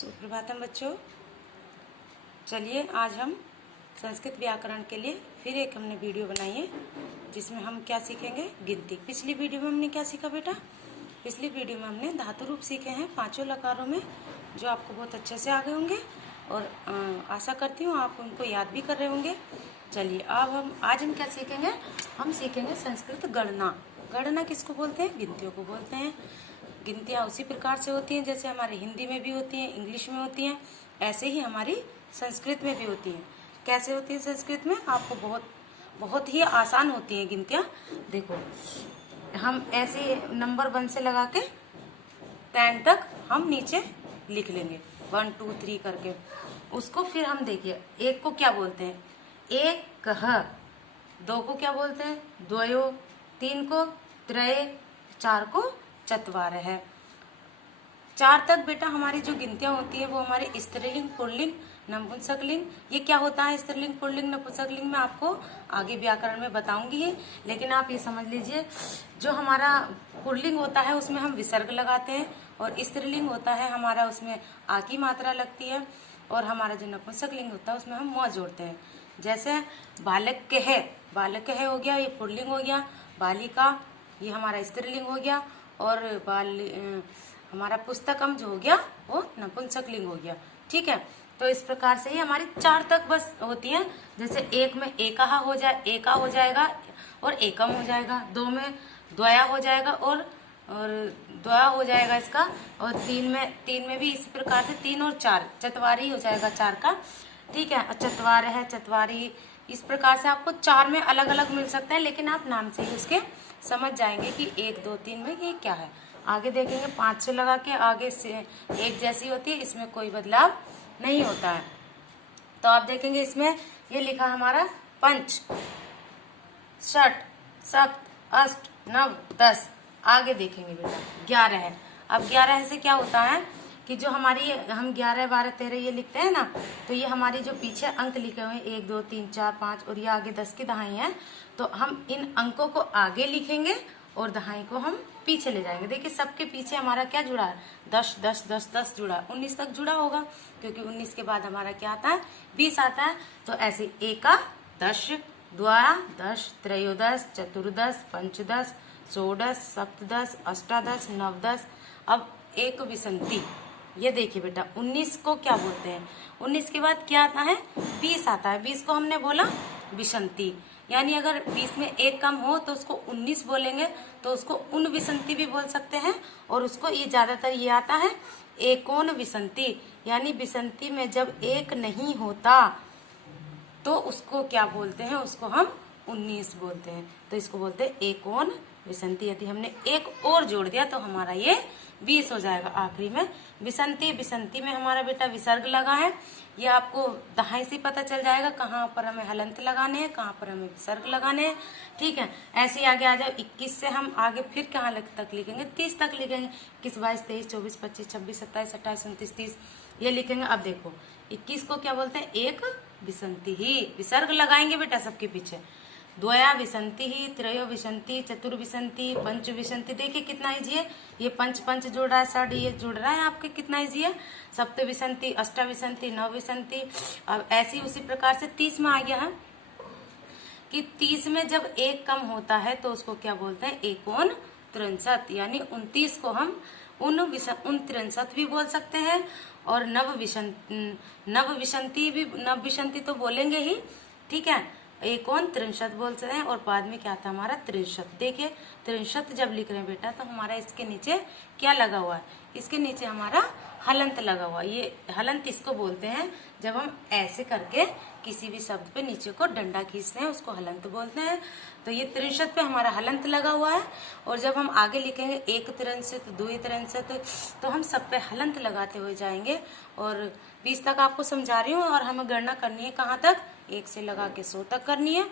सुप्रभातम बच्चों। चलिए आज हम संस्कृत व्याकरण के लिए फिर एक हमने वीडियो बनाई है जिसमें हम क्या सीखेंगे, गिनती। पिछली वीडियो में हमने क्या सीखा बेटा? पिछली वीडियो में हमने धातु रूप सीखे हैं 5 लकारों में, जो आपको बहुत अच्छे से आ गए होंगे और आशा करती हूँ आप उनको याद भी कर रहे होंगे। चलिए अब आज हम क्या सीखेंगे? हम सीखेंगे संस्कृत गणना। गणना किसको बोलते हैं? गिनतियों को बोलते हैं। गिनतियाँ उसी प्रकार से होती हैं जैसे हमारे हिंदी में भी होती हैं, इंग्लिश में होती हैं, ऐसे ही हमारी संस्कृत में भी होती हैं। कैसे होती है संस्कृत में? आपको बहुत ही आसान होती हैं गिनतियाँ। देखो, हम ऐसे नंबर 1 से लगा के 10 तक हम नीचे लिख लेंगे 1 2 3 करके। उसको फिर हम देखिए, एक को क्या बोलते हैं? एक कह। 2 को क्या बोलते हैं? द्वयो। 3 को त्रय। 4 को चत्वार है। 4 तक बेटा हमारी जो गिनतियां होती है वो हमारे स्त्रीलिंग, पुल्लिंग, नपुंसकलिंग। ये क्या होता है स्त्रीलिंग, पुल्लिंग, नपुंसकलिंग? मैं आपको आगे व्याकरण में बताऊंगी ही, लेकिन आप ये समझ लीजिए, जो हमारा पुल्लिंग होता है उसमें हम विसर्ग लगाते हैं और स्त्रीलिंग होता है हमारा उसमें आ की मात्रा लगती है, और हमारा जो नपुंसकलिंग होता है उसमें हम म जोड़ते हैं। जैसे बालक के है, बालक के है हो गया, ये पुल्लिंग हो गया। बालिका ये हमारा स्त्रीलिंग हो गया, और हमारा पुस्तकम जो हो गया वो नपुंसकलिंग हो गया। ठीक है, तो इस प्रकार से ही हमारी 4 तक बस होती हैं। जैसे 1 में एकाहा हो जाए, एका हो जाएगा और एकम हो जाएगा। 2 में द्वया हो जाएगा और द्वया हो जाएगा इसका। और 3 में भी इसी प्रकार से 3 और 4 चतवारी हो जाएगा 4 का। ठीक है, और चतवार है, चतवारी। इस प्रकार से आपको 4 में अलग अलग मिल सकता है, लेकिन आप नाम से ही उसके समझ जाएंगे कि 1 2 3 में ये क्या है। आगे देखेंगे 5 से लगा के आगे से एक जैसी होती है, इसमें कोई बदलाव नहीं होता है। तो आप देखेंगे इसमें ये लिखा हमारा 5 6 7 8 9 10। आगे देखेंगे बेटा 11 है। अब 11 से क्या होता है कि जो हमारी हम 11 12 13 ये लिखते हैं ना, तो ये हमारी जो पीछे अंक लिखे हुए हैं 1 2 3 4 5 और ये आगे 10 की दहाई है, तो हम इन अंकों को आगे लिखेंगे और दहाई को हम पीछे ले जाएंगे। देखिए सबके पीछे हमारा क्या जुड़ा है? 10 10 10 10 जुड़ा है। 19 तक जुड़ा होगा, क्योंकि 19 के बाद हमारा क्या आता है? 20 आता है। तो ऐसे एका 10, द्वा 10, त्रयोदश, चतुर्दश, पंचदश, षोडश, सप्तदश, अष्टादश, नवदश। अब एक विसंति, ये देखिए बेटा 19 को क्या बोलते हैं? 19 के बाद क्या आता है? 20 आता है। 20 को हमने बोला विसंति, यानी अगर 20 में एक कम हो तो उसको 19 बोलेंगे, तो उसको उन विसंति भी बोल सकते हैं। और उसको ये ज्यादातर ये आता है एकोन विसंति, यानी विसंति में जब एक नहीं होता तो उसको क्या बोलते हैं? उसको हम 19 बोलते हैं। तो इसको बोलते हैं एकोन विसंति। यदि हमने एक और जोड़ दिया तो हमारा ये 20 हो जाएगा। आखिरी में विसंति, विसंति में हमारा बेटा विसर्ग लगा है। ये आपको दहाई से पता चल जाएगा कहाँ पर हमें हलंत लगाने हैं, कहाँ पर हमें विसर्ग लगाने हैं। ठीक है, ऐसे ही आगे आ जाओ 21 से हम आगे फिर कहाँ तक लिखेंगे? 30 तक लिखेंगे। 21 22 23 24 25 26 27 28 29 30 ये लिखेंगे। अब देखो 21 को क्या बोलते हैं? एक विसंति ही। विसर्ग लगाएंगे बेटा सबके पीछे। द्वया विसंति ही, त्रयो विसंति, चतुर्विसंति, पंच विसंति। देखिए कितना इजी है। ये पंच जुड़ रहा है, 6 ये जुड़ रहा है आपके, कितना इजी है। सप्त विसंति, अष्ट विसंति, नव विसंति। अब ऐसी उसी प्रकार से 30 में आ गया है कि 30 में जब एक कम होता है तो उसको क्या बोलते हैं? एकोन त्रिंशत, यानी 29 को हम उन 63 भी बोल सकते हैं। और नव विसंति तो बोलेंगे ही। ठीक है, एकोन त्रिंशत बोल सकते हैं। और बाद में क्या था हमारा? 63। देखिए 63 जब लिख रहे हैं बेटा तो हमारा इसके नीचे क्या लगा हुआ है? इसके नीचे हमारा हलंत लगा हुआ है। ये हलंत इसको बोलते हैं जब हम ऐसे करके किसी भी शब्द पे नीचे को डंडा खींचते हैं, उसको हलंत बोलते हैं। तो ये 63 पे हमारा हलंत लगा हुआ है। और जब हम आगे लिखेंगे 1 त्रिंशत, 2 त्रिंशत, तो हम सब पे हलंत लगाते हुए जाएंगे। और 20 तक आपको समझा रही हूँ, और हमें गणना करनी है कहाँ तक? 1 से लगा के 100 तक करनी है।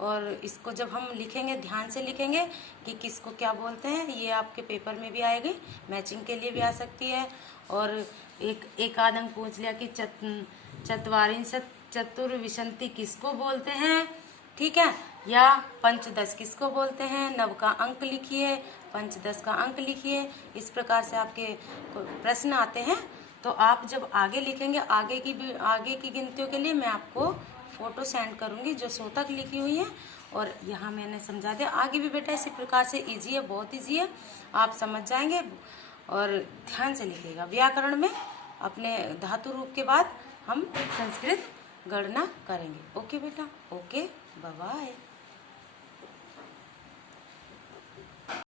और इसको जब हम लिखेंगे ध्यान से लिखेंगे कि किसको क्या बोलते हैं। ये आपके पेपर में भी आएगी, मैचिंग के लिए भी आ सकती है। और एक आध अंक पूछ लिया कि चत्वारिंशत चतुर्विसंति किसको बोलते हैं? ठीक है, या पंचदश किसको बोलते हैं? नव का अंक लिखिए, पंचदश का अंक लिखिए। इस प्रकार से आपके प्रश्न आते हैं तो आप जब आगे लिखेंगे, आगे की गिनतियों के लिए मैं आपको फ़ोटो सेंड करूँगी जो 100 तक लिखी हुई है। और यहाँ मैंने समझा दिया। आगे भी बेटा इसी प्रकार से इजी है, बहुत इजी है, आप समझ जाएंगे। और ध्यान से लिखिएगा। व्याकरण में अपने धातु रूप के बाद हम संस्कृत गणना करेंगे। ओके बेटा, ओके, बाय बाय।